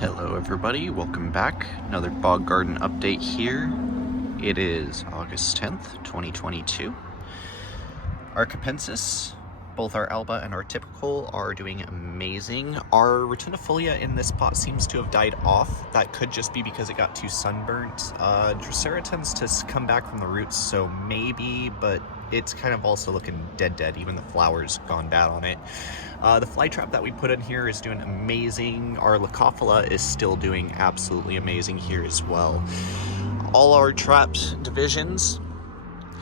Hello everybody, welcome back. Another Bog Garden update here. It is August 10th, 2022. Our capensis, both our alba and our typical, are doing amazing. Our rotundifolia in this pot seems to have died off. That could just be because it got too sunburnt. Drosera tends to come back from the roots, so maybe, but it's kind of also looking dead. Even the flowers gone bad on it. The fly trap that we put in here is doing amazing. Our Leucophila is still doing absolutely amazing here as well. All our trapped divisions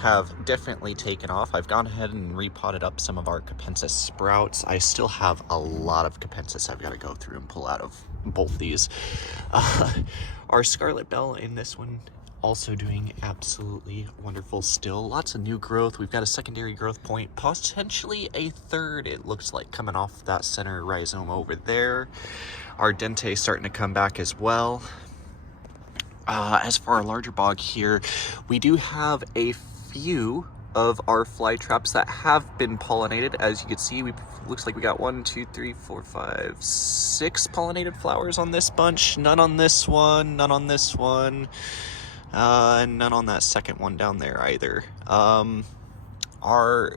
have definitely taken off. I've gone ahead and repotted up some of our capensis sprouts. I still have a lot of capensis I've got to go through and pull out of both these. Our scarlet bell in this one also doing absolutely wonderful still. Lots of new growth. We've got a secondary growth point, potentially a third, it looks like, coming off that center rhizome over there. Our dente starting to come back as well. As for our larger bog here, we do have a few of our fly traps that have been pollinated. As you can see, looks like we got 1, 2, 3, 4, 5, 6 pollinated flowers on this bunch. None on this one, none on this one. And none on that second one down there either. Our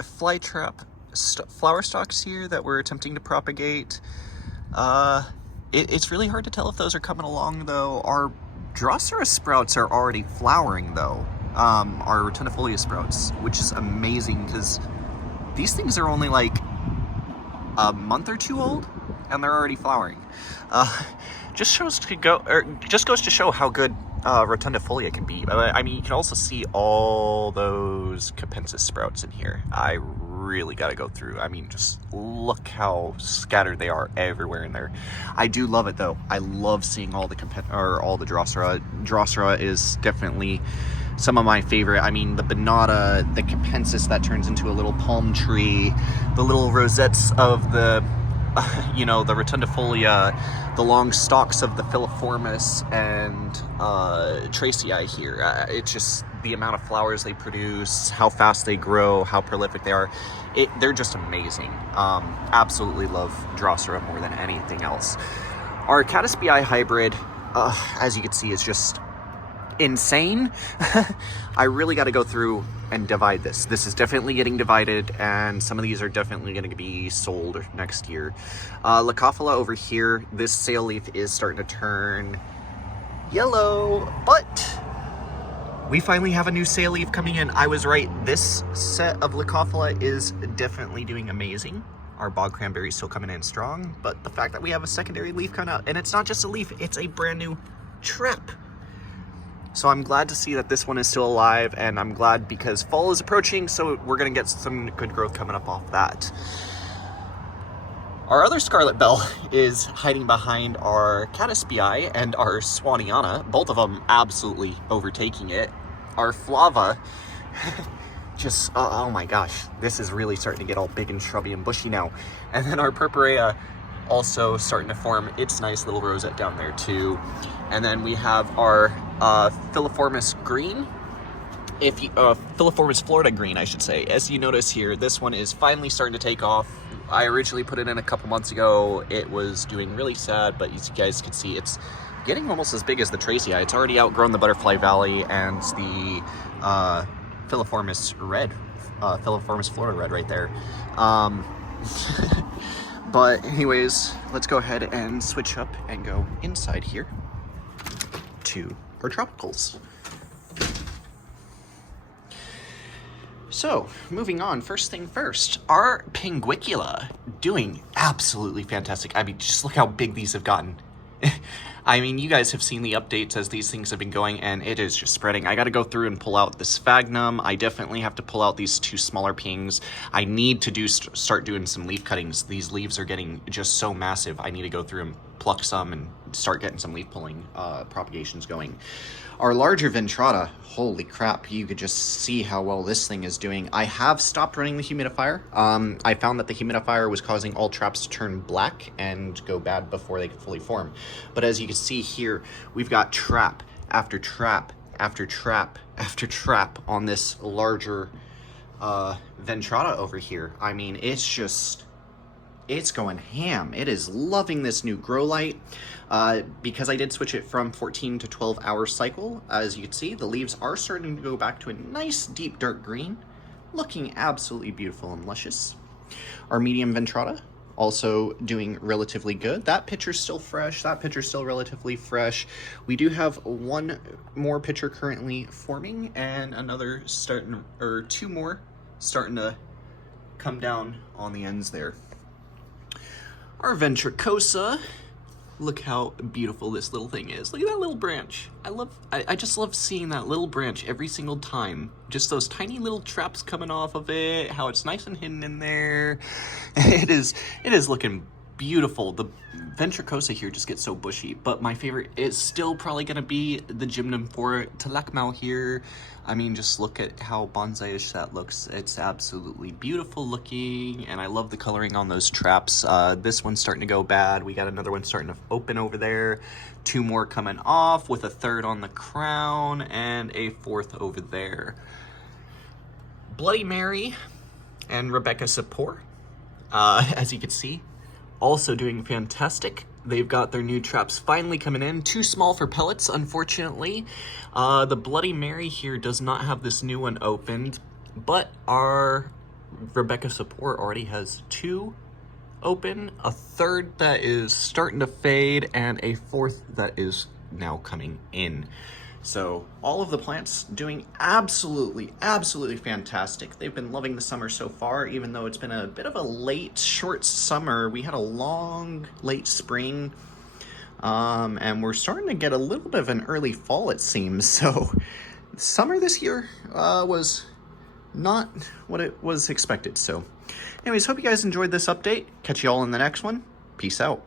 fly trap flower stalks here that we're attempting to propagate, it's really hard to tell if those are coming along though. Our Drosera sprouts are already flowering though, our rotundifolia sprouts, which is amazing because these things are only like a month or two old and they're already flowering. Just goes to show how good rotundifolia can be. I mean, you can also see all those capensis sprouts in here. I really got to go through. I mean, just look how scattered they are everywhere in there. I do love it though. I love seeing all the Drosera. Drosera is definitely some of my favorite. I mean, the Bonata, the capensis that turns into a little palm tree, the little rosettes of the the rotundifolia, the long stalks of the filiformis and tracei here. It's just the amount of flowers they produce, how fast they grow, how prolific they are. They're just amazing. Absolutely love Drosera more than anything else. Our Caddis BI hybrid, as you can see, is just insane. I really got to go through and divide this. This is definitely getting divided, and some of these are definitely going to be sold next year. Leucophila over here, this sail leaf is starting to turn yellow, but we finally have a new sail leaf coming in. I was right. This set of Leucophila is definitely doing amazing. Our bog cranberry is still coming in strong, but the fact that we have a secondary leaf coming out, and it's not just a leaf, it's a brand new trap. So I'm glad to see that this one is still alive, and I'm glad because fall is approaching, so we're going to get some good growth coming up off that. Our other scarlet bell is hiding behind our Caddis BI and our Swaniana, both of them absolutely overtaking it. Our Flava, just, oh my gosh, this is really starting to get all big and shrubby and bushy now. And then our Purpurea also starting to form its nice little rosette down there too. And then we have our filiformis green, filiformis Florida green, I should say. As you notice here, this one is finally starting to take off. I originally put it in a couple months ago. It was doing really sad, but as you guys can see, it's getting almost as big as the tracei. It's already outgrown the Butterfly Valley and the filiformis red, filiformis Florida red right there. But anyways, let's go ahead and switch up and go inside here to our tropicals. So, moving on, first thing first, our Pinguicula doing absolutely fantastic. I mean, just look how big these have gotten. I mean, you guys have seen the updates as these things have been going, and it is just spreading. I got to go through and pull out the sphagnum. I definitely have to pull out these two smaller pings. I need to start doing some leaf cuttings. These leaves are getting just so massive. I need to go through and pluck some and start getting some leaf pulling propagations going. Our larger Ventrata, holy crap, you could just see how well this thing is doing. I have stopped running the humidifier. I found that the humidifier was causing all traps to turn black and go bad before they could fully form. But as you can see here, we've got trap after trap after trap after trap on this larger Ventrata over here. I mean, it's just it's going ham. It is loving this new grow light. Because I did switch it from 14 to 12 hour cycle, as you can see, the leaves are starting to go back to a nice deep dark green, looking absolutely beautiful and luscious. Our medium ventrata, also doing relatively good. That pitcher's still fresh, that pitcher's still relatively fresh. We do have one more pitcher currently forming and another starting, or two more starting to come down on the ends there. Our ventricosa, look how beautiful this little thing is. Look at that little branch. I just love seeing that little branch every single time. Just those tiny little traps coming off of it, how it's nice and hidden in there. It is looking beautiful. The ventricosa here just gets so bushy, but my favorite is still probably gonna be the Gymnophoria Telekmau here. I mean, just look at how bonsai-ish that looks. It's absolutely beautiful looking, and I love the coloring on those traps. This one's starting to go bad. We got another one starting to open over there. Two more coming off with a third on the crown and a fourth over there. Bloody Mary and Rebecca Sapor, as you can see, also doing fantastic. They've got their new traps finally coming in. Too small for pellets, unfortunately. The Bloody Mary here does not have this new one opened, but our Rebecca Sapor already has two open, a third that is starting to fade, and a fourth that is now coming in. So all of the plants doing absolutely fantastic. They've been loving the summer so far, even though it's been a bit of a late, short summer. We had a long, late spring, and we're starting to get a little bit of an early fall, it seems. So summer this year was not what it was expected. So anyways, hope you guys enjoyed this update. Catch you all in the next one. Peace out.